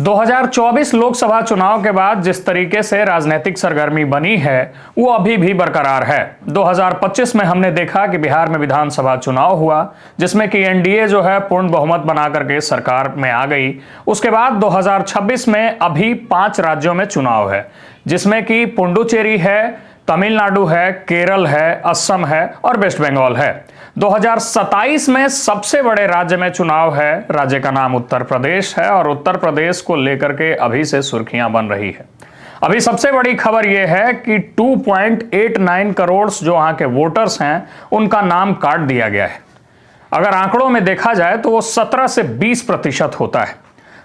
2024 लोकसभा चुनाव के बाद जिस तरीके से राजनीतिक सरगर्मी बनी है वो अभी भी बरकरार है। 2025 में हमने देखा कि बिहार में विधानसभा चुनाव हुआ जिसमें कि एनडीए जो है पूर्ण बहुमत बना करके सरकार में आ गई। उसके बाद 2026 में अभी 5 राज्यों में चुनाव है जिसमें कि पुडुचेरी है, तमिलनाडु है, केरल है, असम है और वेस्ट बंगाल है। 2027 में सबसे बड़े राज्य में चुनाव है। राज्य का नाम उत्तर प्रदेश है और उत्तर प्रदेश को लेकर के अभी से सुर्खियां बन रही है। अभी सबसे बड़ी खबर यह है कि 2.89 करोड़ जो वहां के वोटर्स हैं उनका नाम काट दिया गया है। अगर आंकड़ों में देखा जाए तो वो 17 से 20% होता है।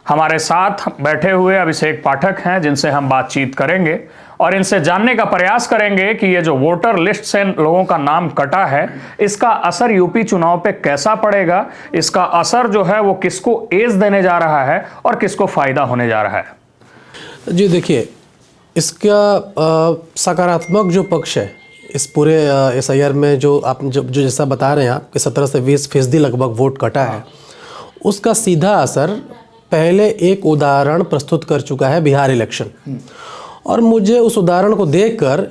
हमारे साथ बैठे हुए अभिषेक पाठक हैं जिनसे हम बातचीत करेंगे और इनसे जानने का प्रयास करेंगे कि ये जो वोटर लिस्ट से लोगों का नाम कटा है इसका असर यूपी चुनाव पे कैसा पड़ेगा, इसका असर जो है वो किसको एज देने जा रहा है और किसको फायदा होने जा रहा है। जी देखिए, इसका सकारात्मक जो पक्ष है इस पूरे SIR में जो आप जो जैसा बता रहे हैं आप कि 17 से 20% लगभग वोट कटा है, उसका सीधा असर पहले एक उदाहरण प्रस्तुत कर चुका है बिहार इलेक्शन। और मुझे उस उदाहरण को देखकर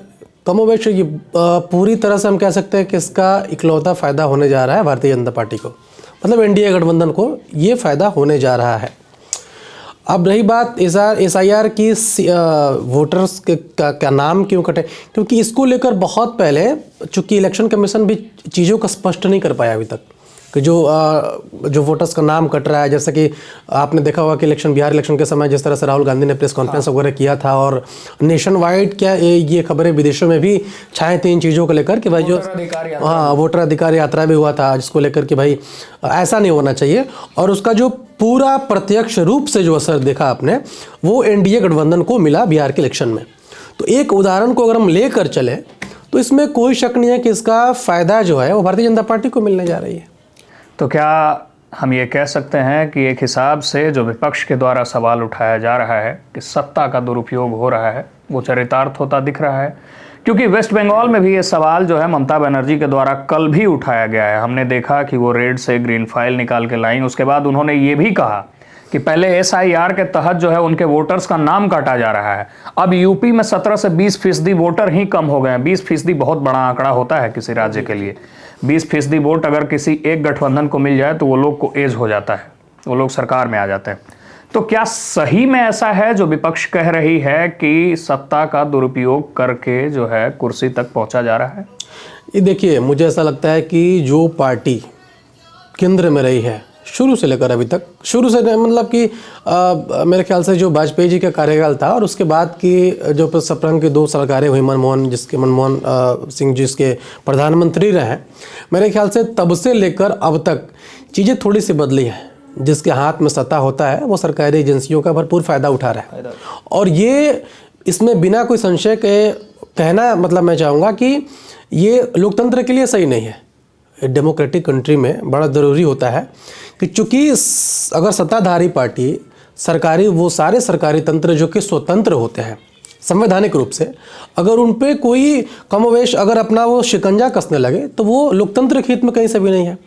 कमोबेश ये पूरी तरह से हम कह सकते हैं कि इसका इकलौता फ़ायदा होने जा रहा है भारतीय जनता पार्टी को, मतलब एनडीए गठबंधन को ये फ़ायदा होने जा रहा है। अब रही बात SIR की वोटर्स का नाम क्यों कटे, क्योंकि इसको लेकर बहुत पहले चूँकि इलेक्शन कमीशन भी चीज़ों को स्पष्ट नहीं कर पाया अभी तक कि जो वोटर्स का नाम कट रहा है। जैसे कि आपने देखा होगा कि बिहार इलेक्शन के समय जिस तरह से राहुल गांधी ने प्रेस कॉन्फ्रेंस वगैरह किया था और नेशन वाइड क्या ये खबरें विदेशों में भी छाए थी इन चीज़ों को लेकर कि भाई जो वोटर अधिकार यात्रा भी हुआ था जिसको लेकर कि भाई ऐसा नहीं होना चाहिए। और उसका जो पूरा प्रत्यक्ष रूप से जो असर देखा आपने वो एनडीए गठबंधन को मिला बिहार के इलेक्शन में। तो एक उदाहरण को अगर हम लेकर चले तो इसमें कोई शक नहीं है कि इसका फ़ायदा जो है वो भारतीय जनता पार्टी को मिलने जा रही है। तो क्या हम ये कह सकते हैं कि एक हिसाब से जो विपक्ष के द्वारा सवाल उठाया जा रहा है कि सत्ता का दुरुपयोग हो रहा है वो चरितार्थ होता दिख रहा है? क्योंकि वेस्ट बंगाल में भी ये सवाल जो है ममता बनर्जी के द्वारा कल भी उठाया गया है। हमने देखा कि वो रेड से ग्रीन फाइल निकाल के लाई। उसके बाद उन्होंने ये भी कहा कि पहले SIR के तहत जो है उनके वोटर्स का नाम काटा जा रहा है। अब यूपी में 17 से 20% वोटर ही कम हो गए हैं। 20% बहुत बड़ा आंकड़ा होता है किसी राज्य के लिए। 20% वोट अगर किसी एक गठबंधन को मिल जाए तो वो लोग को एज हो जाता है, वो लोग सरकार में आ जाते हैं। तो क्या सही में ऐसा है जो विपक्ष कह रही है कि सत्ता का दुरुपयोग करके जो है कुर्सी तक पहुंचा जा रहा है? ये देखिए, मुझे ऐसा लगता है कि जो पार्टी केंद्र में रही है शुरू से लेकर अभी तक, शुरू से मतलब कि मेरे ख्याल से जो वाजपेयी जी का कार्यकाल था और उसके बाद की जो सप्तम की 2 सरकारें हुई, मनमोहन सिंह जिसके प्रधानमंत्री रहे, मेरे ख्याल से तब से लेकर अब तक चीज़ें थोड़ी सी बदली हैं। जिसके हाथ में सत्ता होता है वो सरकारी एजेंसियों का भरपूर फ़ायदा उठा रहा है। और ये इसमें बिना कोई संशय के कहना मतलब मैं चाहूँगा कि ये लोकतंत्र के लिए सही नहीं है। डेमोक्रेटिक कंट्री में बड़ा ज़रूरी होता है कि चूँकि अगर सत्ताधारी पार्टी वो सारे सरकारी तंत्र जो कि स्वतंत्र होते हैं संवैधानिक रूप से, अगर उन पे कोई कमोवेश अगर अपना वो शिकंजा कसने लगे तो वो लोकतंत्र के हित में कहीं से भी नहीं है।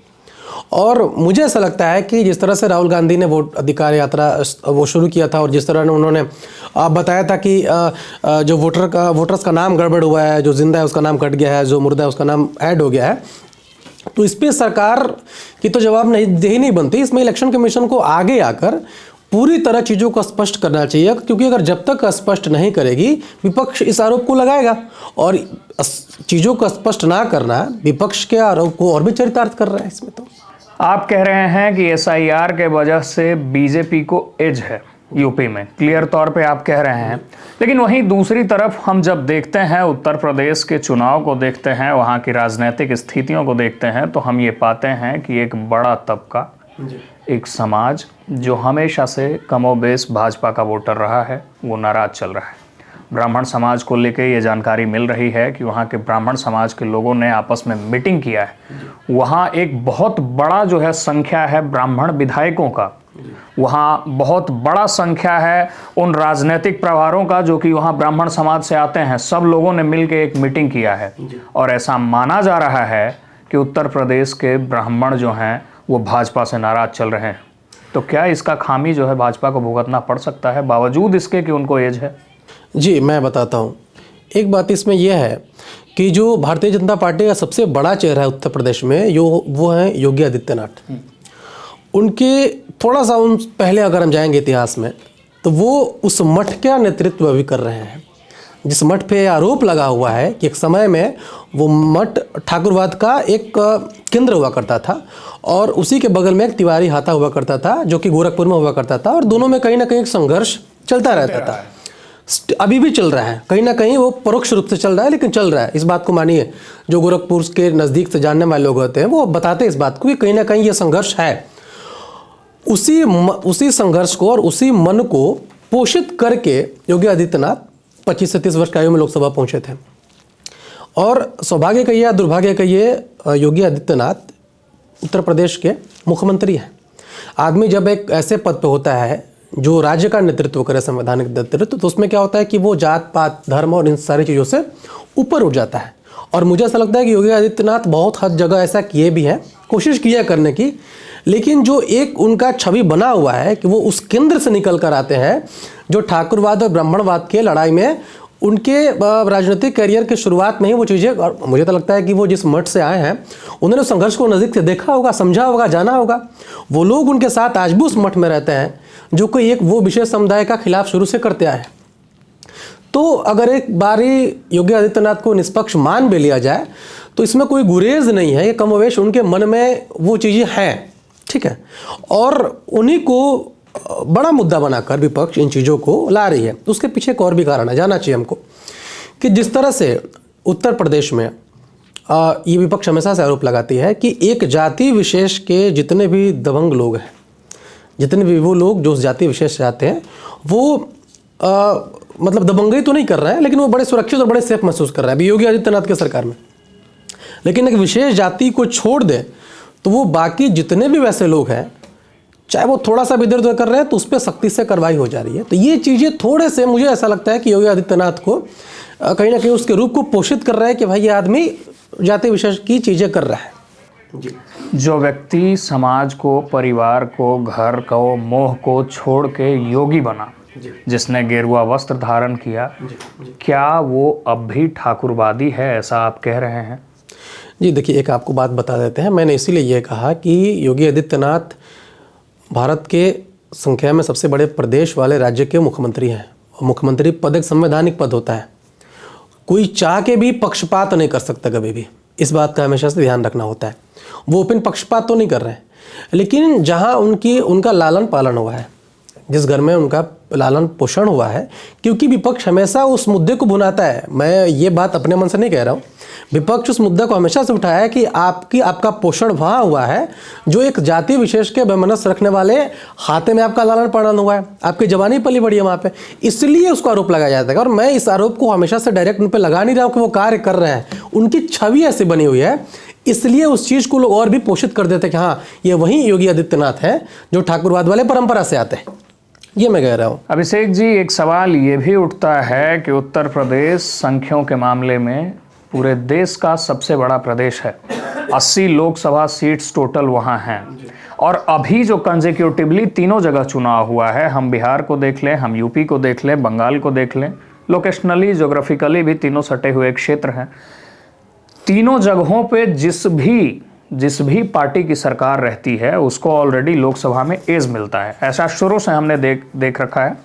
और मुझे ऐसा लगता है कि जिस तरह से राहुल गांधी ने वोट अधिकार यात्रा वो शुरू किया था और जिस तरह उन्होंने बताया था कि जो वोटर्स का नाम गड़बड़ हुआ है, जो जिंदा है उसका नाम कट गया है, जो मुर्दा है उसका नाम ऐड हो गया है, तो इस पर सरकार की तो जवाब नहीं बनती। इसमें इलेक्शन कमीशन को आगे आकर पूरी तरह चीज़ों को स्पष्ट करना चाहिए, क्योंकि अगर जब तक स्पष्ट नहीं करेगी विपक्ष इस आरोप को लगाएगा और चीज़ों को स्पष्ट ना करना विपक्ष के आरोप को और भी चरितार्थ कर रहा है। इसमें तो आप कह रहे हैं कि SIR के वजह से बीजेपी को एज है यूपी में, क्लियर तौर पे आप कह रहे हैं। लेकिन वहीं दूसरी तरफ हम जब देखते हैं उत्तर प्रदेश के चुनाव को देखते हैं, वहाँ की राजनीतिक स्थितियों को देखते हैं तो हम ये पाते हैं कि एक बड़ा तबका, एक समाज जो हमेशा से कमोबेश भाजपा का वोटर रहा है वो नाराज चल रहा है। ब्राह्मण समाज को लेके ये जानकारी मिल रही है कि वहाँ के ब्राह्मण समाज के लोगों ने आपस में मीटिंग किया है। वहाँ एक बहुत बड़ा जो है संख्या है ब्राह्मण विधायकों का, वहाँ बहुत बड़ा संख्या है उन राजनीतिक प्रभारों का जो कि वहाँ ब्राह्मण समाज से आते हैं। सब लोगों ने मिलकर एक मीटिंग किया है और ऐसा माना जा रहा है कि उत्तर प्रदेश के ब्राह्मण जो हैं वो भाजपा से नाराज चल रहे हैं। तो क्या इसका खामी जो है भाजपा को भुगतना पड़ सकता है बावजूद इसके कि उनको एज है? जी मैं बताता हूँ। एक बात इसमें यह है कि जो भारतीय जनता पार्टी का सबसे बड़ा चेहरा है उत्तर प्रदेश में, वो हैं योगी आदित्यनाथ। उनके थोड़ा सा उन पहले अगर हम जाएंगे इतिहास में, तो वो उस मठ का नेतृत्व भी कर रहे हैं, जिस मठ पे आरोप लगा हुआ है कि एक समय में वो मठ ठाकुरवाद का एक केंद्र हुआ करता था और उसी के बगल में एक तिवारी हाथा हुआ करता था जो कि गोरखपुर में हुआ करता था, और दोनों में कहीं ना कहीं एक संघर्ष चलता रहता था। अभी भी चल रहा है, कहीं ना कहीं वो परोक्ष रूप से चल रहा है, लेकिन चल रहा है। इस बात को मानिए, जो गोरखपुर के नज़दीक से जानने वाले लोग होते हैं वो बताते हैं इस बात को कि कहीं ना कहीं ये संघर्ष है। उसी संघर्ष को और उसी मन को पोषित करके योगी आदित्यनाथ 25 से 30 वर्ष की आयु में लोकसभा पहुंचे थे। और सौभाग्य कहिए या दुर्भाग्य कहिए, योगी आदित्यनाथ उत्तर प्रदेश के मुख्यमंत्री हैं। आदमी जब एक ऐसे पद पे होता है जो राज्य का नेतृत्व करे, संवैधानिक नेतृत्व, तो उसमें क्या होता है कि वो जात पात धर्म और इन सारी चीज़ों से ऊपर उठ जाता है। और मुझे ऐसा लगता है कि योगी आदित्यनाथ बहुत हद जगह ऐसा किए भी हैं, कोशिश किया करने की, लेकिन जो एक उनका छवि बना हुआ है कि वो उस केंद्र से निकल कर आते हैं जो ठाकुरवाद और ब्राह्मणवाद के लड़ाई में उनके राजनीतिक करियर के शुरुआत में ही वो चीज़ें, और मुझे तो लगता है कि वो जिस मठ से आए हैं उन्होंने संघर्ष को नज़दीक से देखा होगा, समझा होगा, जाना होगा। वो लोग उनके साथ आज भी उस मठ में रहते हैं जो कोई एक वो विशेष समुदाय का खिलाफ शुरू से करते आए हैं। तो अगर एक बारी योगी आदित्यनाथ को निष्पक्ष मान भी लिया जाए तो इसमें कोई गुरेज नहीं है, ये कमोवेश उनके मन में वो चीज़ें हैं, ठीक है। और उन्हीं को बड़ा मुद्दा बनाकर विपक्ष इन चीज़ों को ला रही है। उसके पीछे एक और भी कारण है, जानना चाहिए हमको, कि जिस तरह से उत्तर प्रदेश में ये विपक्ष हमेशा से आरोप लगाती है कि एक जाति विशेष के जितने भी दबंग लोग हैं, जितने भी वो लोग जो उस जाति विशेष से आते हैं, वो मतलब दबंगई तो नहीं कर रहे हैं, लेकिन वो बड़े सुरक्षित और बड़े सेफ महसूस कर रहे हैं अभी योगी आदित्यनाथ की सरकार में। लेकिन एक विशेष जाति को छोड़ दे तो वो बाकी जितने भी वैसे लोग हैं, चाहे वो थोड़ा सा भी इधर उधर कर रहे हैं, तो उस पर सख्ती से कार्रवाई हो जा रही है। तो ये चीज़ें थोड़े से मुझे ऐसा लगता है कि योगी आदित्यनाथ को कहीं ना कहीं उसके रूप को पोषित कर रहा है कि भाई ये आदमी जाति विशेष की चीज़ें कर रहा है। जी। जो व्यक्ति समाज को, परिवार को, घर को, मोह को छोड़ के योगी बना, जिसने गेरुआ वस्त्र धारण किया, क्या वो अब भी ठाकुरवादी है, ऐसा आप कह रहे हैं? जी देखिए, एक आपको बात बता देते हैं। मैंने इसीलिए ये कहा कि योगी आदित्यनाथ भारत के संख्या में सबसे बड़े प्रदेश वाले राज्य के मुख्यमंत्री हैं, और मुख्यमंत्री पद एक संवैधानिक पद होता है। कोई चाह के भी पक्षपात नहीं कर सकता कभी भी, इस बात का हमेशा से ध्यान रखना होता है। वो ओपन पक्षपात तो नहीं कर रहे हैं, लेकिन जहाँ उनका लालन पालन हुआ है, जिस घर में उनका लालन पोषण हुआ है, क्योंकि विपक्ष हमेशा उस मुद्दे को भुनाता है। मैं ये बात अपने मन से नहीं कह रहा हूँ, विपक्ष उस मुद्दा को हमेशा से उठाया है कि आपका पोषण वहाँ हुआ है जो एक जाति विशेष के वैमनस्य रखने वाले हाथे में आपका लालन पालन हुआ है, आपकी जवानी पली बड़ी है वहाँ पे, इसलिए उसको आरोप लगाया जाता है। और मैं इस आरोप को हमेशा से डायरेक्ट उन पर लगा नहीं रहा हूँ कि वो कार्य कर रहे हैं, उनकी छवि ऐसी बनी हुई है, इसलिए उस चीज़ को लोग और भी पोषित कर देते हैं कि हाँ ये वही योगी आदित्यनाथ हैं जो ठाकुरवाद वाले परंपरा से आते हैं। ये मैं कह रहा हूँ। अभिषेक जी, एक सवाल ये भी उठता है कि उत्तर प्रदेश संख्याओं के मामले में पूरे देश का सबसे बड़ा प्रदेश है, 80 लोकसभा सीट्स टोटल वहाँ हैं, और अभी जो कंसेक्यूटिवली तीनों जगह चुनाव हुआ है, हम बिहार को देख लें, हम यूपी को देख लें, बंगाल को देख लें, लोकेशनली जोग्राफिकली भी तीनों सटे हुए क्षेत्र हैं। तीनों जगहों पे जिस भी पार्टी की सरकार रहती है उसको ऑलरेडी लोकसभा में एज मिलता है। ऐसा शुरू से हमने देख रखा है।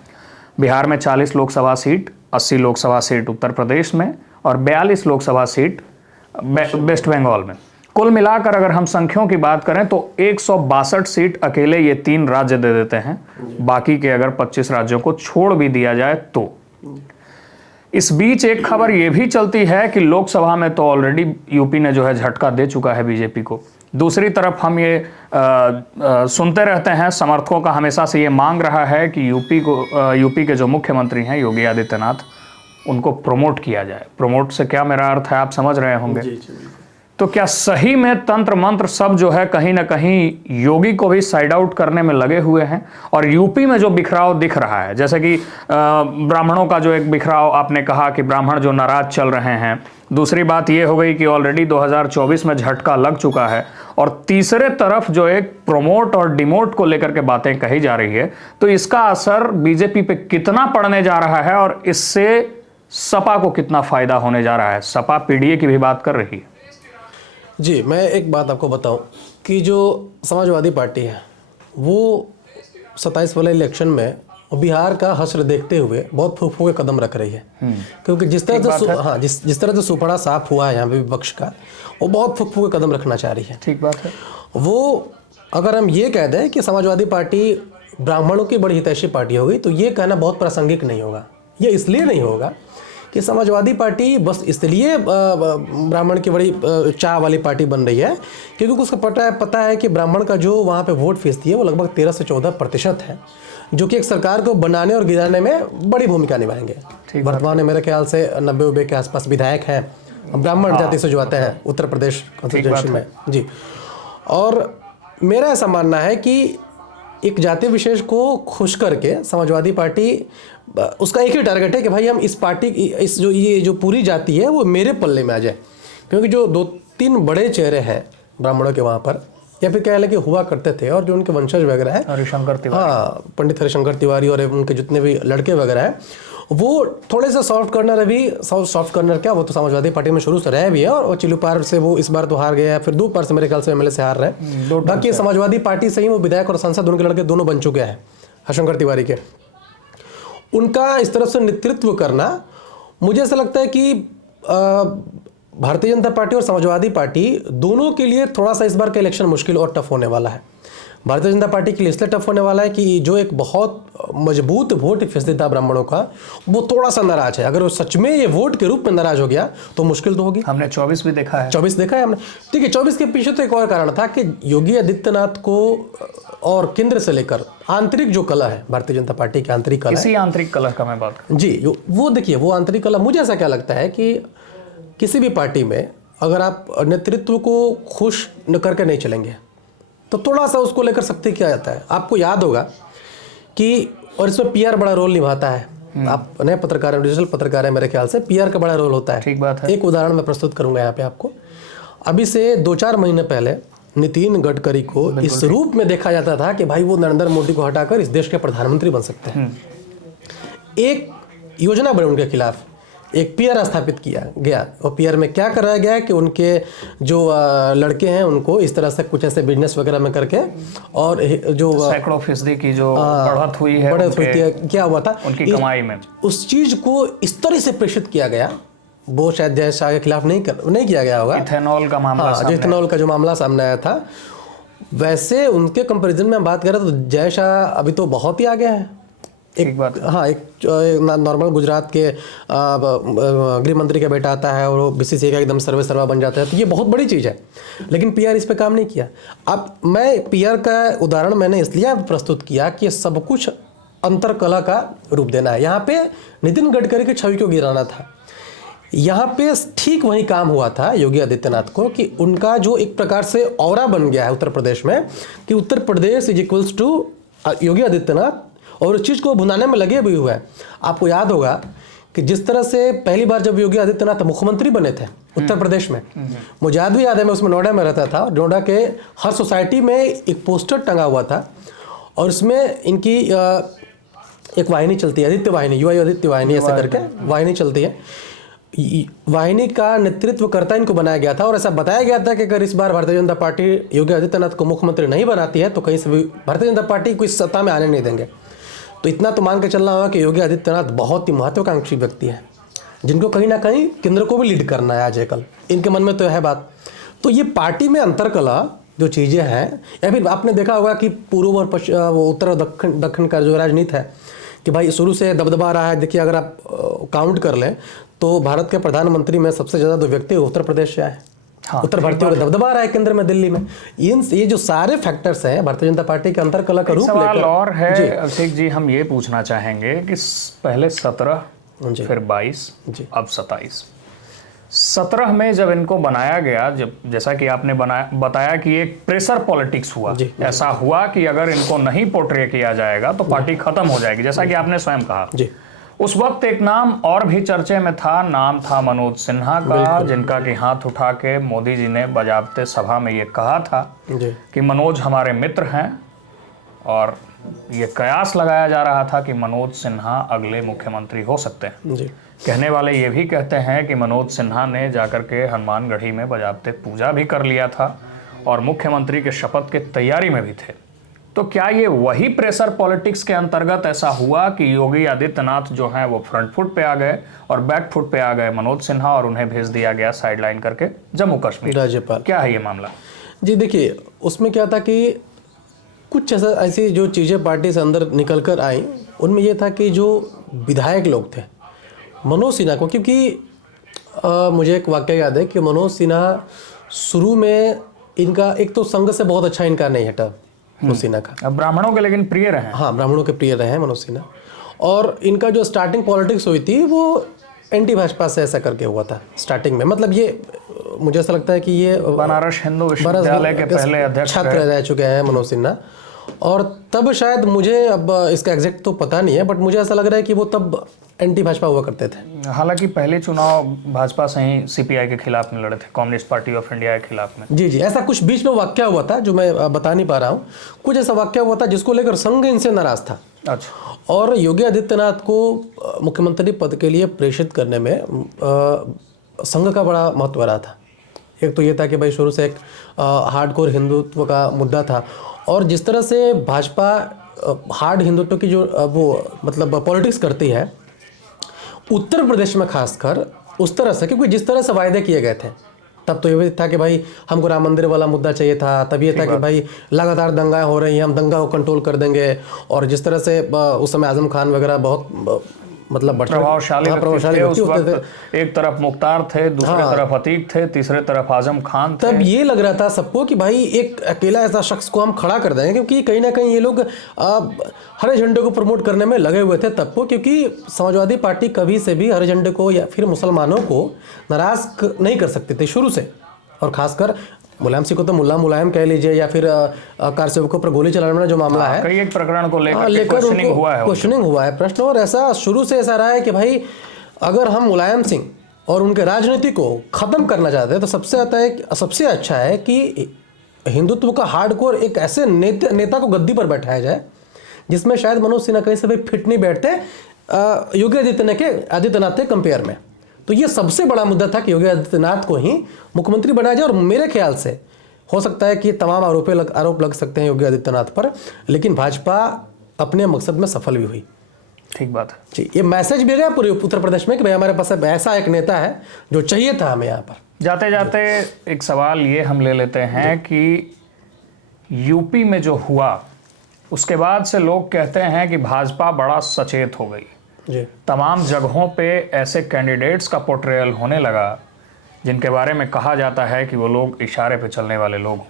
बिहार में 40 लोकसभा सीट, 80 लोकसभा सीट उत्तर प्रदेश में, और 42 लोकसभा सीट वेस्ट बंगाल में। कुल मिलाकर अगर हम संख्याओं की बात करें तो 162 सीट अकेले ये 3 राज्य दे देते हैं। बाकी के अगर 25 राज्यों को छोड़ भी दिया जाए तो। इस बीच एक खबर ये भी चलती है कि लोकसभा में तो ऑलरेडी यूपी ने जो है झटका दे चुका है बीजेपी को। दूसरी तरफ हम ये सुनते रहते हैं, समर्थकों का हमेशा से ये मांग रहा है कि यूपी के जो मुख्यमंत्री हैं योगी आदित्यनाथ, उनको प्रमोट किया जाए। प्रमोट से क्या मेरा अर्थ है आप समझ रहे होंगे। तो क्या सही में तंत्र मंत्र सब जो है कहीं ना कहीं योगी को भी साइड आउट करने में लगे हुए हैं? और यूपी में जो बिखराव दिख रहा है, जैसे कि ब्राह्मणों का जो एक बिखराव आपने कहा कि ब्राह्मण जो नाराज चल रहे हैं, दूसरी बात ये हो गई कि ऑलरेडी 2024 में झटका लग चुका है, और तीसरे तरफ जो एक प्रोमोट और डिमोट को लेकर के बातें कही जा रही है, तो इसका असर बीजेपी पे कितना पड़ने जा रहा है और इससे सपा को कितना फायदा होने जा रहा है? सपा पीडीए की भी बात कर रही है। जी, मैं एक बात आपको बताऊं कि जो समाजवादी पार्टी है वो 27 वाले इलेक्शन में बिहार का हश्र देखते हुए बहुत फूक फूक के कदम रख रही है, क्योंकि जिस तरह से जिस तरह से सुपड़ा साफ हुआ है यहाँ पे विपक्ष का, वो बहुत फूक फूक के कदम रखना चाह रही है। ठीक बात है। वो अगर हम ये कह दें कि समाजवादी पार्टी ब्राह्मणों की बड़ी हितैषी पार्टी होगी, तो ये कहना बहुत प्रासंगिक नहीं होगा। ये इसलिए नहीं होगा कि समाजवादी पार्टी बस इसलिए ब्राह्मण की बड़ी चाह वाली पार्टी बन रही है क्योंकि उसको पता है कि ब्राह्मण का जो वहाँ पे वोट फीसदी है वो लगभग 13 से 14% है, जो कि एक सरकार को बनाने और गिराने में बड़ी भूमिका निभाएंगे। वर्तमान में मेरे ख्याल से 90 के आसपास विधायक हैं ब्राह्मण जाति से जो आते हैं उत्तर प्रदेश कॉन्स्टिट्यूंसी में। जी, और मेरा ऐसा मानना है कि एक जाति विशेष को खुश करके समाजवादी पार्टी, उसका एक ही टारगेट है कि भाई हम इस पार्टी इस जो ये जो पूरी जाति है वो मेरे पल्ले में आ जाए, क्योंकि जो 2-3 बड़े चेहरे हैं ब्राह्मणों के वहाँ पर, या फिर कह लें कि हुआ करते थे, और जो उनके वंशज वगैरह हैं, हरिशंकर तिवारी, हाँ, पंडित हरिशंकर तिवारी और उनके जितने भी लड़के वगैरह हैं, वो थोड़े से सॉफ्ट कर्नर क्या, वो तो समाजवादी पार्टी में शुरू से रहे भी है, और चिल्लू पार से वो इस बार तो हार गए हैं, फिर 2 बार से मेरे ख्याल से एमएलए से हार रहे हैं। बाकी समाजवादी पार्टी से ही वो विधायक और सांसद उनके लड़के दोनों बन चुके हैं हरिशंकर तिवारी के। उनका इस तरफ से नेतृत्व करना, मुझे ऐसा लगता है कि भारतीय जनता पार्टी और समाजवादी पार्टी दोनों के लिए थोड़ा सा इस बार का इलेक्शन मुश्किल और टफ होने वाला है। भारतीय जनता पार्टी के लिए इसलिए टफ होने वाला है कि जो एक बहुत मजबूत वोट फीसदी था ब्राह्मणों का, वो थोड़ा सा नाराज है। अगर वो सच में ये वोट के रूप में नाराज हो गया तो मुश्किल तो होगी। हमने 24 भी देखा है। 24 देखा है हमने। ठीक है, 24 के पीछे तो एक और कारण था कि योगी आदित्यनाथ को और केंद्र से लेकर आंतरिक जो कला है भारतीय जनता पार्टी की आंतरिक कला, किसी आंतरिक कला का मैं बात करूं जी, वो देखिए, वो आंतरिक कला, मुझे ऐसा क्या लगता है कि किसी भी पार्टी में अगर आप नेतृत्व को खुश न करके नहीं चलेंगे तो थोड़ा सा उसको लेकर सख्ती किया जाता है। आपको याद होगा कि, और इसमें पीआर बड़ा रोल निभाता है। आप नए पत्रकार हैं, डिजिटल पत्रकार हैं, मेरे ख्याल से पीआर का बड़ा रोल होता है। ठीक बात है। एक उदाहरण मैं प्रस्तुत करूंगा यहाँ पे आपको। अभी से 2-4 महीने पहले नितिन गडकरी को इस रूप में देखा जाता था कि भाई वो नरेंद्र मोदी को हटाकर इस देश के प्रधानमंत्री बन सकते हैं। एक योजना बनी उनके खिलाफ, एक पीआर स्थापित किया गया, और पीआर में क्या कराया गया कि उनके जो लड़के हैं उनको इस तरह से कुछ ऐसे बिजनेस वगैरह में करके, और जो सैकड़ों फीसदी की जो बढ़त हुई है, बढ़त हुई थी, क्या हुआ था उनकी कमाई में, उस चीज को इस तरह से प्रेषित किया गया, वो शायद जय शाह के खिलाफ नहीं किया गया होगा। इथेनॉल का मामला, जो इथेनॉल का जो मामला सामने आया था, वैसे उनके कंपैरिजन में हम बात करें तो जय शाह अभी तो बहुत ही आगे है। एक बात, हाँ, एक नॉर्मल गुजरात के गृह मंत्री का बेटा आता है और वो बीसीसीआई का एकदम सर्वा बन जाता है, तो ये बहुत बड़ी चीज़ है। लेकिन पीआर इस पे काम नहीं किया। अब मैं पीआर का उदाहरण मैंने इसलिए प्रस्तुत किया कि सब कुछ अंतर कला का रूप देना है। यहाँ पे नितिन गडकरी की छवि को गिराना था। यहाँ पे ठीक वही काम हुआ था योगी आदित्यनाथ को, कि उनका जो एक प्रकार से ऑरा बन गया है उत्तर प्रदेश में, कि Uttar Pradesh is equals to Yogi Adityanath, और उस चीज़ को भुनाने में लगे भी हुए हैं। आपको याद होगा कि जिस तरह से पहली बार जब योगी आदित्यनाथ मुख्यमंत्री बने थे उत्तर प्रदेश में, मुझे याद भी याद है, मैं उसमें नोएडा में रहता था। नोएडा के हर सोसाइटी में एक पोस्टर टंगा हुआ था, और उसमें इनकी एक वाहिनी चलती है, आदित्य वाहिनी, युवा आदित्य वाहिनी ऐसा करके वाहिनी चलती है। वाहिनी का नेतृत्व करता इनको बनाया गया था, और ऐसा बताया गया था कि अगर इस बार भारतीय जनता पार्टी योगी आदित्यनाथ को मुख्यमंत्री नहीं बनाती है तो कहीं से भी भारतीय जनता पार्टी को इस सत्ता में आने नहीं देंगे। तो इतना तो मान के चलना होगा कि योगी आदित्यनाथ बहुत ही महत्वाकांक्षी व्यक्ति हैं, जिनको कहीं ना कहीं केंद्र को भी लीड करना है आज कल, इनके मन में तो है बात। तो ये पार्टी में अंतरकला जो चीज़ें हैं, या फिर आपने देखा होगा कि पूर्व और उत्तर और दक्षिण का जो राजनीति है कि भाई शुरू से दबदबा रहा है। देखिए, अगर आप काउंट कर लें तो भारत के प्रधानमंत्री में सबसे ज़्यादा 2 व्यक्ति उत्तर प्रदेश से आए। हाँ, उत्तर भारतीय को दबदबा रहा है केंद्र में, दिल्ली में। ये जो सारे फैक्टर्स हैं भारतीय जनता पार्टी के अंतरकला का रूप लेकर। सवाल और है अभिषेक जी, हम ये पूछना चाहेंगे कि पहले 17, फिर 22, अब 27, 17 में जब इनको बनाया गया, जब जैसा कि आपने बताया कि एक प्रेशर पॉलिटिक्स हुआ, ऐसा हुआ कि अगर इनको नहीं पोर्ट्रे किया जाएगा तो पार्टी खत्म हो जाएगी, जैसा कि आपने स्वयं कहा। उस वक्त एक नाम और भी चर्चे में था, नाम था मनोज सिन्हा का, जिनका कि हाथ उठा के मोदी जी ने बजाबते सभा में ये कहा था कि मनोज हमारे मित्र हैं, और ये कयास लगाया जा रहा था कि मनोज सिन्हा अगले मुख्यमंत्री हो सकते हैं। कहने वाले ये भी कहते हैं कि मनोज सिन्हा ने जाकर के हनुमानगढ़ी में बजाबते पूजा भी कर लिया था और मुख्यमंत्री के शपथ के तैयारी में भी थे। तो क्या ये वही प्रेशर पॉलिटिक्स के अंतर्गत ऐसा हुआ कि योगी आदित्यनाथ जो हैं वो फ्रंट फुट पे आ गए और बैक फुट पे आ गए मनोज सिन्हा, और उन्हें भेज दिया गया साइडलाइन करके जम्मू कश्मीर? राज्यपाल, क्या है ये मामला? जी देखिए, उसमें क्या था कि कुछ ऐसी जो चीज़ें पार्टी से अंदर निकल कर आई, उनमें ये था कि जो विधायक लोग थे मनोज सिन्हा को, क्योंकि मुझे एक वाक्य याद है कि मनोज सिन्हा शुरू में इनका एक तो संघ से बहुत अच्छा इनका नहीं हटा मनोज सिन्हा का। अब ब्राह्मणों के लेकिन प्रिय रहे। हाँ, ब्राह्मणों के प्रिय रहे हैं मनोज सिन्हा, और इनका जो स्टार्टिंग पॉलिटिक्स हुई थी वो एंटी भाजपा से ऐसा करके हुआ था स्टार्टिंग में। मतलब ये मुझे ऐसा लगता है कि ये बनारस हिंदू विश्वविद्यालय के पहले अध्यक्ष छात्र रह चुके हैं मनोज सिन्हा, और तब शायद, मुझे अब इसका एग्जैक्ट तो पता नहीं है, बट मुझे ऐसा लग रहा है कि वो तब एंटी भाजपा हुआ करते थे। हालांकि पहले चुनाव भाजपा से ही सीपीआई के खिलाफ में लड़े थे, कम्युनिस्ट पार्टी ऑफ इंडिया के खिलाफ में। जी, ऐसा कुछ बीच में वाक्य हुआ था जो मैं बता नहीं पा रहा हूँ। कुछ ऐसा वाक्य हुआ था जिसको लेकर संघ इनसे नाराज था। अच्छा। और योगी आदित्यनाथ को मुख्यमंत्री पद के लिए प्रेषित करने में संघ का बड़ा महत्व रहा था। एक तो ये था कि भाई शुरू से एक हार्डकोर हिंदुत्व का मुद्दा था, और जिस तरह से भाजपा हार्ड हिंदुत्व की जो वो मतलब पॉलिटिक्स करती है उत्तर प्रदेश में खासकर, उस तरह से, क्योंकि जिस तरह से वायदे किए गए थे तब तो ये भी था कि भाई हमको राम मंदिर वाला मुद्दा चाहिए था, तब ये था कि भाई लगातार दंगाएं हो रही हैं, हम दंगा को कंट्रोल कर देंगे, और जिस तरह से उस समय आजम खान वगैरह बहुत मतलब प्रभावशाली व्यक्ति होते थे। एक तरफ मुख्तार थे, दूसरे तरफ अतीक थे, तीसरे तरफ आजम खान थे। तब ये लग रहा था सबको कि भाई एक अकेला ऐसा शख्स को हम खड़ा कर देंगे, क्योंकि कहीं ना कहीं ये लोग हरे झंडे को प्रमोट करने में लगे हुए थे तब को, क्योंकि समाजवादी पार्टी कभी से भी हरे झंडे को या फिर मुसलमानों को नाराज नहीं कर सकते थे शुरू से। और खासकर मुलायम सिंह को तो मुल्ला मुलायम कह लीजिए, या फिर कारसेवकों पर गोली चलाने वाला जो मामला है, कई एक प्रकरण को लेकर क्वेश्चनिंग हुआ है प्रश्न। और ऐसा शुरू से ऐसा रहा है कि भाई अगर हम मुलायम सिंह और उनके राजनीति को खत्म करना चाहते हैं तो सबसे अच्छा है कि हिंदुत्व का हार्डकोर एक ऐसे नेता को गद्दी पर बैठाया जाए जिसमें शायद मनोज सिन्हा कहीं से भी फिट नहीं बैठते योगी आदित्यनाथ के कंपेयर में। तो ये सबसे बड़ा मुद्दा था कि योगी आदित्यनाथ को ही मुख्यमंत्री बनाया जाए। और मेरे ख्याल से हो सकता है कि तमाम आरोप लग सकते हैं योगी आदित्यनाथ पर, लेकिन भाजपा अपने मकसद में सफल भी हुई। ठीक बात है जी। ये मैसेज भी गया पूरे उत्तर प्रदेश में कि भाई हमारे पास ऐसा एक नेता है जो चाहिए था हमें यहाँ पर। जाते जाते एक सवाल ये हम ले लेते हैं कि यूपी में जो हुआ उसके बाद से लोग कहते हैं कि भाजपा बड़ा सचेत हो गई जी। तमाम जगहों पे ऐसे कैंडिडेट्स का पोर्ट्रेयल होने लगा जिनके बारे में कहा जाता है कि वो लोग इशारे पे चलने वाले लोग हों,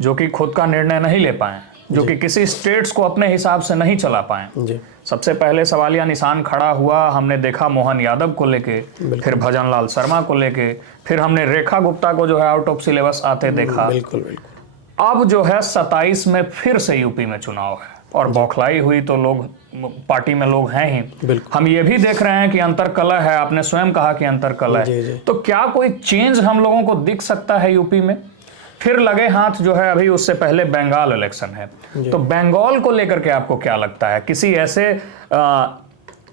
जो कि खुद का निर्णय नहीं ले पाए, जो कि किसी स्टेट्स को अपने हिसाब से नहीं चला पाए। सबसे पहले सवालिया निशान खड़ा हुआ, हमने देखा मोहन यादव को लेके, फिर भजन लाल शर्मा को लेके, फिर हमने रेखा गुप्ता को जो है आउट ऑफ सिलेबस आते देखा। बिल्कुल। अब जो है 27 में फिर से यूपी में चुनाव है और बौखलाई हुई तो लोग पार्टी में लोग हैं ही। हम ये भी देख रहे हैं कि अंतरकलह है, आपने स्वयं कहा कि अंतरकलह है। तो क्या कोई चेंज हम लोगों को दिख सकता है यूपी में? फिर लगे हाथ जो है, अभी उससे पहले बंगाल इलेक्शन है, तो बंगाल को लेकर के आपको क्या लगता है? किसी ऐसे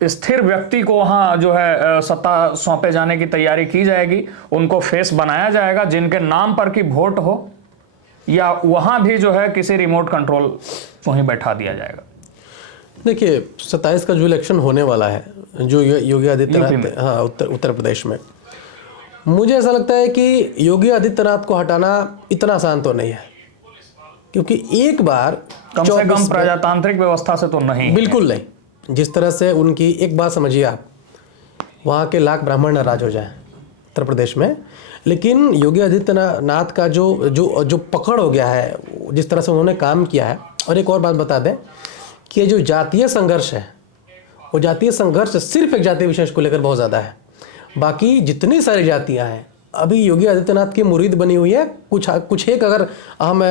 स्थिर व्यक्ति को वहां जो है सत्ता सौंपे जाने की तैयारी की जाएगी, उनको फेस बनाया जाएगा जिनके नाम पर की वोट हो, या वहां भी जो है किसी रिमोट कंट्रोल को ही बैठा दिया जाएगा? देखिए 27 का जो इलेक्शन होने वाला है, जो योगी आदित्यनाथ, हाँ उत्तर प्रदेश में, मुझे ऐसा लगता है कि योगी आदित्यनाथ को हटाना इतना आसान तो नहीं है, क्योंकि एक बार कम से कम प्रजातांत्रिक व्यवस्था से तो नहीं, बिल्कुल नहीं। जिस तरह से उनकी, एक बात समझिए आप, वहाँ के लाख ब्राह्मण नाराज हो जाए उत्तर प्रदेश में, लेकिन योगी आदित्यनाथ का जो पकड़ हो गया है, जिस तरह से उन्होंने काम किया है। और एक और बात बता दें कि जो जातीय संघर्ष है, वो जातीय संघर्ष सिर्फ एक जातीय विशेष को लेकर बहुत ज़्यादा है। बाकी जितनी सारी जातियां हैं अभी योगी आदित्यनाथ की मुरीद बनी हुई है। कुछ एक अगर हम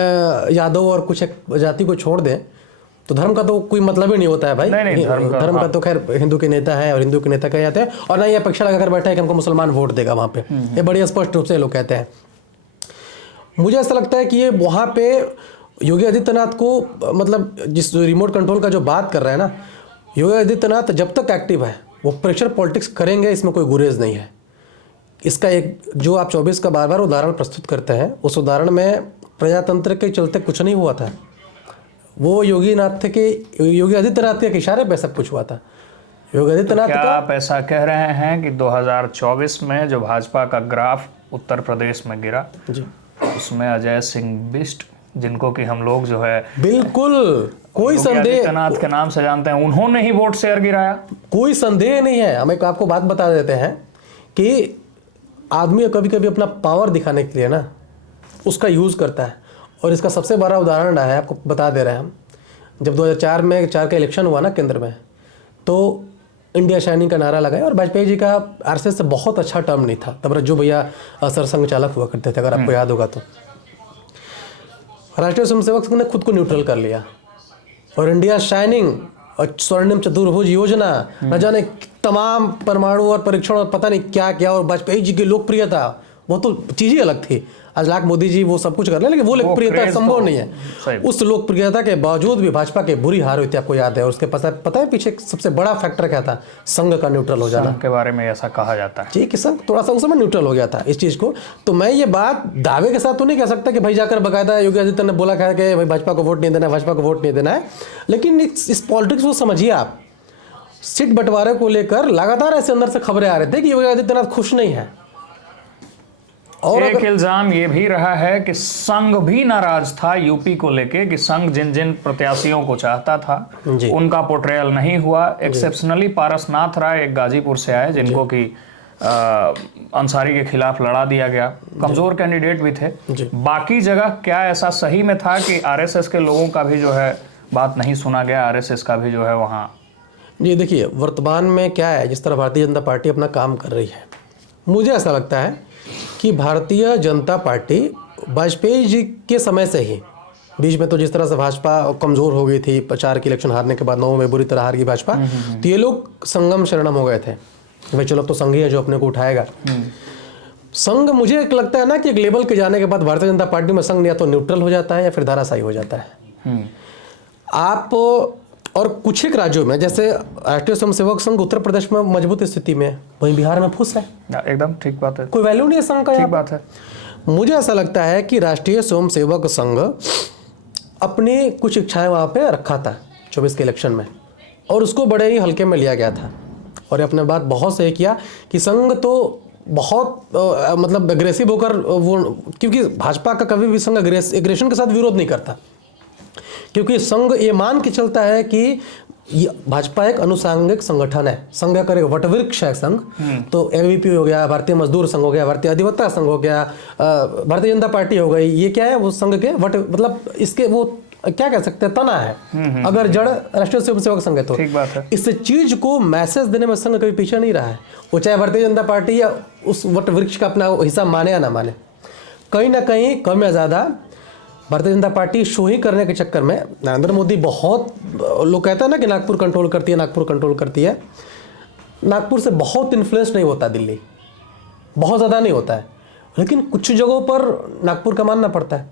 यादव और कुछ एक जाति को छोड़ दें तो धर्म का तो कोई मतलब ही नहीं होता है भाई। नहीं, धर्म का तो खैर हिंदू के नेता है और हिंदू के नेता कहे जाते हैं, और ना ये अपेक्षा लगाकर बैठे हैं कि हमको मुसलमान वोट देगा वहाँ पे। ये बड़ी स्पष्ट रूप से लोग कहते हैं। मुझे ऐसा लगता है कि ये वहाँ पे योगी आदित्यनाथ को मतलब जिस रिमोट कंट्रोल का जो बात कर रहे हैं ना, योगी आदित्यनाथ जब तक एक्टिव है वो प्रेशर पॉलिटिक्स करेंगे, इसमें कोई गुरेज नहीं है। इसका एक जो आप 24 का बार बार उदाहरण प्रस्तुत करते हैं, उस उदाहरण में प्रजातंत्र के चलते कुछ नहीं हुआ था। वो योगी आदित्यनाथ के इशारे पे सब कुछ हुआ था। योगी आदित्यनाथ क्या का आप ऐसा कह रहे हैं कि 2024 में जो भाजपा का ग्राफ उत्तर प्रदेश में गिरा जी, उसमें अजय सिंह बिष्ट, जिनको कि हम लोग जो है बिल्कुल कोई योगी संदेह आदित्यनाथ के नाम से जानते हैं, उन्होंने ही वोट शेयर गिराया? कोई संदेह नहीं है। हम एक आपको बात बता देते हैं कि आदमी कभी कभी अपना पावर दिखाने के लिए ना उसका यूज़ करता है, और इसका सबसे बड़ा उदाहरण है, आपको बता दे रहे हैं हम। जब 2004 का इलेक्शन हुआ ना केंद्र में, तो इंडिया शाइनिंग का नारा लगाया, और वाजपेयी जी का आरएसएस से बहुत अच्छा टर्म नहीं था। तब रज्जू भैया सरसंघ चालक हुआ करते थे, अगर आपको याद होगा तो। राष्ट्रीय स्वयंसेवक संघ ने खुद को न्यूट्रल कर लिया, और इंडिया शाइनिंग और स्वर्णिम चतुर्भुज योजना, न जाने तमाम परमाणु और परीक्षण और पता नहीं क्या क्या, और वाजपेयी जी की लोकप्रियता वो तो चीज़ ही अलग थी। आज लाख मोदी जी वो सब कुछ कर रहे हैं, लेकिन वो लोकप्रियता संभव नहीं है। उस लोकप्रियता के बावजूद भी भाजपा के बुरी हार हुई थी, आपको याद है। और उसके पता है पीछे सबसे बड़ा फैक्टर क्या था? संघ का न्यूट्रल हो जाना। संघ के बारे में ऐसा कहा जाता है जी कि संघ थोड़ा सा उस समय न्यूट्रल हो गया था इस चीज़ को। तो मैं ये बात दावे के साथ तो नहीं कह सकता कि भाई जाकर बाकायदा योगी आदित्यनाथ ने बोला है कि भाई भाजपा को वोट नहीं देना है, भाजपा को वोट नहीं देना है। लेकिन इस पॉलिटिक्स को समझिए आप। सीट बंटवारे को लेकर लगातार ऐसे अंदर से खबरें आ रहे थे कि योगी आदित्यनाथ खुश नहीं है। और एक इल्जाम ये भी रहा है कि संघ भी नाराज था यूपी को लेके, कि संघ जिन जिन प्रत्याशियों को चाहता था उनका पोर्ट्रेयल नहीं हुआ। एक्सेप्शनली पारसनाथ राय एक गाजीपुर से आए, जिनको कि अंसारी के खिलाफ लड़ा दिया गया, कमजोर कैंडिडेट भी थे। बाकी जगह क्या ऐसा सही में था कि आरएसएस के लोगों का भी जो है बात नहीं सुना गया, आरएसएस का भी जो है वहाँ? जी देखिए, वर्तमान में क्या है, जिस तरह भारतीय जनता पार्टी अपना काम कर रही है, मुझे ऐसा लगता है कि भारतीय जनता पार्टी वाजपेयी जी के समय से ही, बीच में तो जिस तरह से भाजपा कमज़ोर हो गई थी 4 की इलेक्शन हारने के बाद, 9 में बुरी तरह हार गई भाजपा, तो ये लोग संगम शरणम हो गए थे। भाई चलो अब तो संघ ही है जो अपने को उठाएगा। संघ मुझे एक लगता है ना कि एक लेवल के जाने के बाद भारतीय जनता पार्टी में संघ या तो न्यूट्रल हो जाता है या फिर धाराशायी हो जाता है। आप और कुछ एक राज्यों में, जैसे राष्ट्रीय स्वयंसेवक संघ उत्तर प्रदेश में मजबूत स्थिति में, वहीं बिहार में फुस है। एकदम ठीक बात है, कोई वैल्यू नहीं है संघ का। ठीक बात है। मुझे ऐसा लगता है कि राष्ट्रीय स्वयंसेवक संघ अपनी कुछ इच्छाएं वहाँ पे रखा था 24 के इलेक्शन में, और उसको बड़े ही हल्के में लिया गया था। और अपने बात बहुत सही किया कि संघ तो बहुत मतलब एग्रेसिव होकर वो, क्योंकि भाजपा का कभी भी संघ एग्रेशन के साथ विरोध नहीं करता, क्योंकि संघ ये मान के चलता है कि भाजपा एक अनुसांगिक संगठन है। संघ का एक वटवृक्ष है संघ। तो एबीवीपी हो गया, भारतीय मजदूर संघ हो गया, भारतीय अधिवक्ता संघ हो गया, भारतीय जनता पार्टी हो गई, ये क्या है, वो संघ के वट मतलब इसके वो क्या कह सकते हैं, तना है। अगर जड़ राष्ट्रीय स्वयंसेवक संघ है तो ठीक बात है। इस चीज को मैसेज देने में संघ कभी पीछे नहीं रहा है। वो चाहे भारतीय जनता पार्टी या उस वटवृक्ष का अपना हिस्सा माने या ना माने, कहीं ना कहीं कम या ज्यादा भारतीय जनता पार्टी शो ही करने के चक्कर में नरेंद्र मोदी, बहुत लोग कहते हैं ना कि नागपुर कंट्रोल करती है, नागपुर कंट्रोल करती है। नागपुर से बहुत इन्फ्लुएंस नहीं होता दिल्ली, बहुत ज़्यादा नहीं होता है, लेकिन कुछ जगहों पर नागपुर का मानना पड़ता है।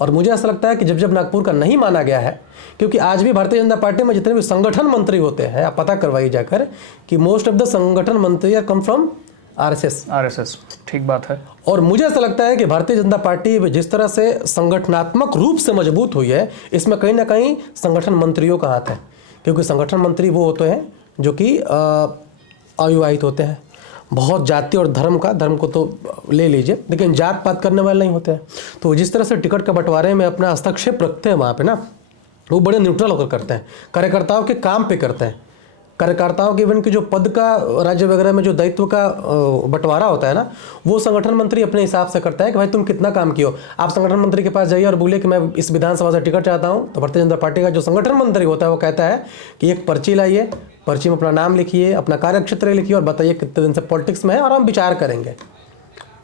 और मुझे ऐसा लगता है कि जब जब नागपुर का नहीं माना गया है, क्योंकि आज भी भारतीय जनता पार्टी में जितने भी संगठन मंत्री होते हैं, आप पता करवाइए जाकर कि मोस्ट ऑफ द संगठन मंत्री आर कम फ्रॉम आरएसएस। ठीक बात है। और मुझे ऐसा लगता है कि भारतीय जनता पार्टी जिस तरह से संगठनात्मक रूप से मजबूत हुई है, इसमें कहीं ना कहीं संगठन मंत्रियों का हाथ है, क्योंकि संगठन मंत्री वो होते हैं जो कि अविवाहित होते हैं। बहुत जाति और धर्म को तो ले लीजिए, लेकिन जात पात करने वाले नहीं होते हैं। तो जिस तरह से टिकट के बंटवारे में अपना हस्तक्षेप रखते हैं वहाँ पे ना, वो बड़े न्यूट्रल होकर करते हैं, कार्यकर्ताओं के काम पे करते हैं। कार्यकर्ताओं के इवन के जो पद का राज्य वगैरह में जो दायित्व का बंटवारा होता है ना, वो संगठन मंत्री अपने हिसाब से करता है कि भाई तुम कितना काम कियो। आप संगठन मंत्री के पास जाइए और बोलिए कि मैं इस विधानसभा से टिकट चाहता हूँ, तो भारतीय जनता पार्टी का जो संगठन मंत्री होता है वो कहता है कि एक पर्ची लाइए, पर्ची में अपना नाम लिखिए, अपना कार्यक्षेत्र लिखिए और बताइए कितने दिन से पॉलिटिक्स में है और हम विचार करेंगे।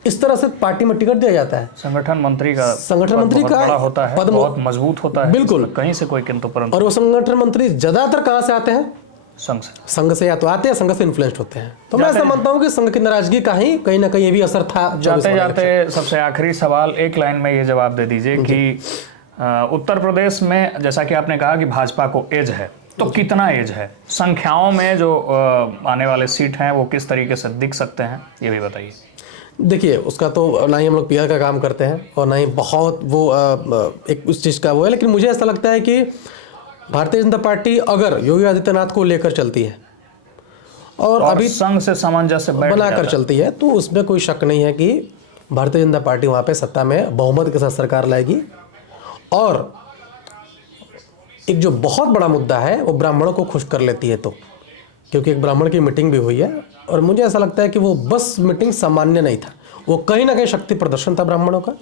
इस तरह से पार्टी में टिकट दिया जाता है। संगठन मंत्री का बड़ा होता है, पद बहुत मजबूत होता है, बिल्कुल, कहीं से कोई किंतु परंतु। और वो संगठन मंत्री ज्यादातर कहाँ से आते हैं? संघ से या तो आते हैं, संघ से इन्फ्लुएंस्ड होते हैं। तो मैं ऐसा मानता हूं कि संघ की नाराजगी का ही कहीं ना कहीं ये भी असर था। जाते जाते सबसे आखिरी सवाल, एक लाइन में ये जवाब दे दीजिए कि उत्तर प्रदेश में जैसा कि आपने कहा कि भाजपा को एज है, तो कितना एज है? संख्याओं में जो आने वाले सीट हैं वो किस तरीके से दिख सकते हैं, ये भी बताइए। देखिए, उसका तो ना ही हम लोग पीआर का काम करते हैं और ना ही बहुत वो एक उस चीज़ का वो है, लेकिन मुझे ऐसा लगता है कि भारतीय जनता पार्टी अगर योगी आदित्यनाथ को लेकर चलती है और अभी संघ से सामंजस्य बनाकर चलती है, तो उसमें कोई शक नहीं है कि भारतीय जनता पार्टी वहाँ पे सत्ता में बहुमत के साथ सरकार लाएगी। और एक जो बहुत बड़ा मुद्दा है वो ब्राह्मणों को खुश कर लेती है, तो क्योंकि एक ब्राह्मण की मीटिंग भी हुई है और मुझे ऐसा लगता है कि वो बस मीटिंग सामान्य नहीं था, वो कहीं ना कहीं शक्ति प्रदर्शन था ब्राह्मणों का।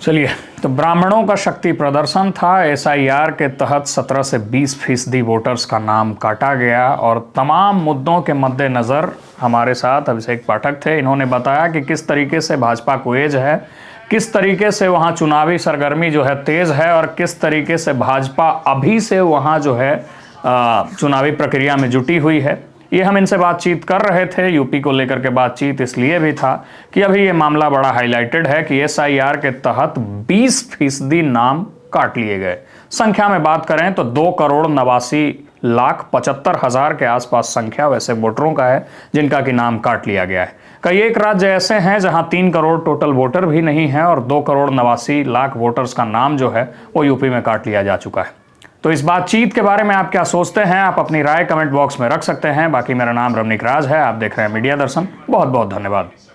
चलिए, तो ब्राह्मणों का शक्ति प्रदर्शन था। एसआईआर के तहत 17 से 20% वोटर्स का नाम काटा गया और तमाम मुद्दों के मद्देनज़र हमारे साथ अभिषेक पाठक थे। इन्होंने बताया कि किस तरीके से भाजपा को एज है, किस तरीके से वहाँ चुनावी सरगर्मी जो है तेज़ है और किस तरीके से भाजपा अभी से वहाँ जो है चुनावी प्रक्रिया में जुटी हुई है। ये हम इनसे बातचीत कर रहे थे। यूपी को लेकर के बातचीत इसलिए भी था कि अभी ये मामला बड़ा हाईलाइटेड है कि एसआईआर के तहत 20% नाम काट लिए गए। संख्या में बात करें तो 2,89,75,000 के आसपास संख्या वैसे वोटरों का है जिनका कि नाम काट लिया गया है। कई एक राज्य ऐसे हैं जहां 3 करोड़ टोटल वोटर भी नहीं है और 2,89,00,000 वोटर्स का नाम जो है वो यूपी में काट लिया जा चुका है। तो इस बातचीत के बारे में आप क्या सोचते हैं? आप अपनी राय कमेंट बॉक्स में रख सकते हैं। बाकी मेरा नाम रमनीक राज है, आप देख रहे हैं मीडिया दर्शन। बहुत बहुत धन्यवाद।